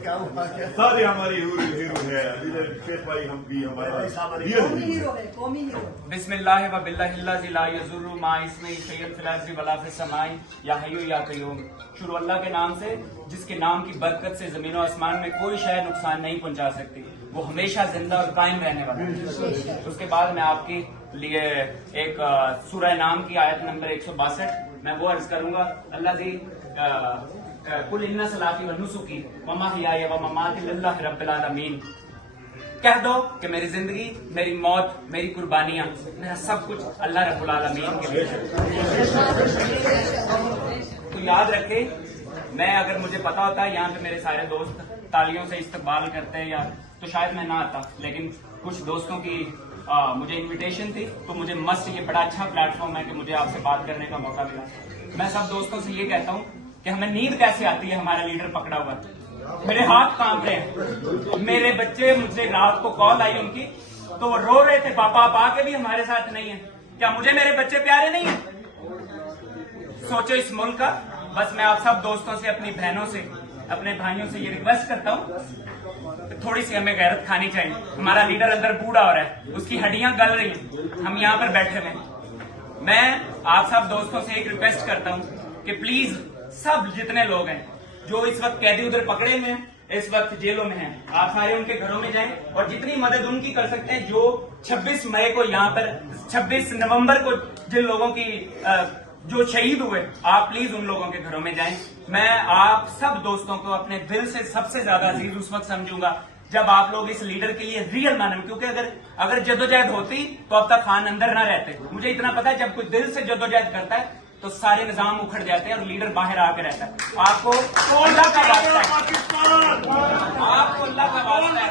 क्या हुआ? सारे हमारी हीरो है, शेख भाई हम भी बिस्मिल्लाह व बिल्लाहिल्लाज़ी ला यज़ुर्रु मा इस्मिही शैअन फिल अर्ज़ि वला फिस समाई या हय्यु या क़य्यूम। शुरू अल्लाह के नाम से जिसके नाम की बरकत से जमीन और आसमान में कोई शय नुकसान नहीं पहुंचा सकती, वो हमेशा जिंदा और कायम रहने वाला है। उसके बाद मैं आपके लिए एक सूरह नाम की आयत नंबर 162 मैं वो अर्ज करूंगा। अल्लाह जी कुल इन्ना सलाती व नुसुकी व महयाया व ममाती लिल्लाहि रब्बिल आलमीन। कह दो कि मेरी जिंदगी, मेरी मौत, मेरी कुर्बानियां, मेरा सब कुछ अल्लाह रब्बुल आलमीन के लिए। तो याद रखे, मैं अगर मुझे पता होता है यहाँ पे मेरे सारे दोस्त तालियों से इस्तकबाल करते हैं या तो शायद मैं ना आता, लेकिन कुछ दोस्तों की मुझे इनविटेशन थी तो मुझे मस्त ये बड़ा अच्छा प्लेटफॉर्म है कि मुझे आपसे बात करने का मौका मिला। मैं सब दोस्तों से ये कहता हूँ कि हमें नींद कैसे आती है हमारा लीडर पकड़ा हुआ, मेरे हाथ कांप रहे हैं। मेरे बच्चे, मुझसे रात को कॉल आई उनकी तो वो रो रहे थे, पापा आप आके भी हमारे साथ नहीं है, क्या मुझे मेरे बच्चे प्यारे नहीं है? सोचो इस मुल्क का। बस मैं आप सब दोस्तों से, अपनी बहनों से, अपने भाइयों से ये रिक्वेस्ट करता हूँ, थोड़ी सी हमें गैरत खानी चाहिए। हमारा लीडर अंदर बूढ़ा हो रहा है, उसकी हड्डियां गल रही हैं, हम यहाँ पर बैठे हुए। मैं आप सब दोस्तों से एक रिक्वेस्ट करता हूँ कि प्लीज सब जितने लोग हैं जो इस वक्त कैदी उधर पकड़े हुए हैं, इस वक्त जेलों में हैं, आप सारे उनके घरों में जाएं और जितनी मदद उनकी कर सकते हैं। जो 26 मई को यहाँ पर, 26 नवंबर को जिन लोगों की जो शहीद हुए, आप प्लीज उन लोगों के घरों में जाएं। मैं आप सब दोस्तों को अपने दिल से सबसे ज्यादा अजीज उस वक्त समझूंगा जब आप लोग इस लीडर के लिए रियल माने, क्योंकि अगर जद्दोजहद होती तो अब तक खान अंदर ना रहते। मुझे इतना पता है जब कोई दिल से जद्दोजहद करता है तो सारे निजाम उखड़ जाते हैं और लीडर बाहर आकर रहता है। आपको अल्लाह का वास्ता है, आपको अल्लाह का वास्ता है।